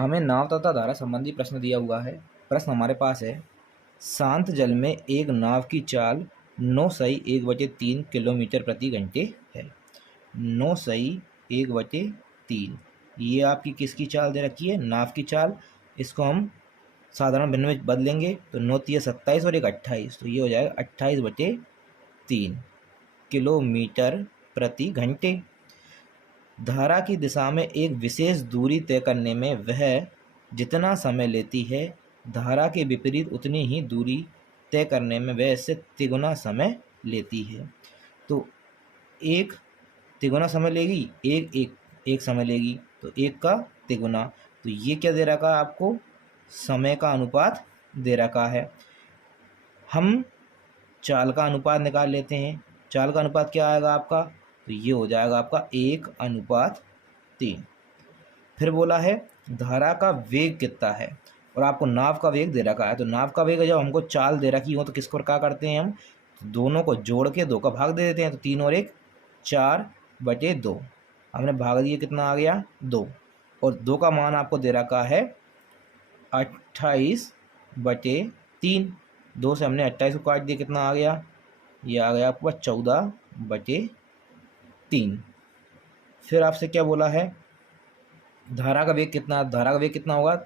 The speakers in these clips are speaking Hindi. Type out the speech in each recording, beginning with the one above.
हमें नाव तथा धारा संबंधी प्रश्न दिया हुआ है। प्रश्न हमारे पास है, शांत जल में एक नाव की चाल 9/1/3 किलोमीटर प्रति घंटे है। 9/1/3 ये आपकी किसकी चाल दे रखी है? नाव की चाल। इसको हम साधारण भिन्न में बदलेंगे तो 9×3 = 27 और 1 28, तो ये हो जाएगा 28/3 किलोमीटर प्रति घंटे। धारा की दिशा में एक विशेष दूरी तय करने में वह जितना समय लेती है, धारा के विपरीत उतनी ही दूरी तय करने में वह इससे तिगुना समय लेती है। तो एक तिगुना समय लेगी, एक समय लेगी, तो एक का तिगुना। तो ये क्या दे रखा है आपको? समय का अनुपात दे रखा है। हम चाल का अनुपात निकाल लेते हैं। चाल का अनुपात क्या आएगा आपका? तो ये हो जाएगा आपका 1/3। फिर बोला है धारा का वेग कितना है, और आपको नाव का वेग दे रखा है। तो नाव का वेग जब हमको चाल दे रखी हो तो किस प्रकार करते हैं हम? दोनों को जोड़ के 2 का भाग दे देते हैं। तो 3 और 1 4/2। हमने भाग दिए, कितना आ गया? 2। और 2 का मान आपको दे रखा है 28/3। 2 से हमने 28 को काट दिया, कितना आ गया? ये आ गया आपको 14/3। फिर आपसे क्या बोला है? धारा का वेग कितना? धारा का वेग कितना होगा?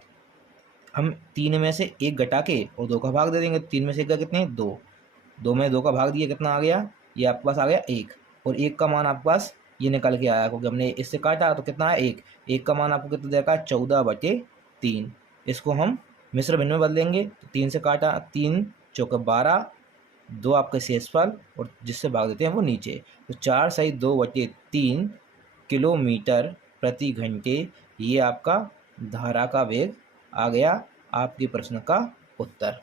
हम 3 में से 1 घटा के और 2 का भाग दे देंगे। 3 में से 1 का कितने? 2। 2 में 2 का भाग दिया, कितना आ गया? ये आपके पास आ गया 1। और 1 का मान आपके पास ये निकल के आया, क्योंकि हमने इससे काटा तो कितना है? 1। 1 का मान आपको कितना देखा है? 14/3। इसको हम मिश्र भिन्न में बदलेंगे तो 3 से काटा, 3 चौके 12, 2 आपके शेषफल, और जिससे भाग देते हैं वो नीचे। तो 4/2/3 किलोमीटर प्रति घंटे ये आपका धारा का वेग आ गया आपके प्रश्न का उत्तर।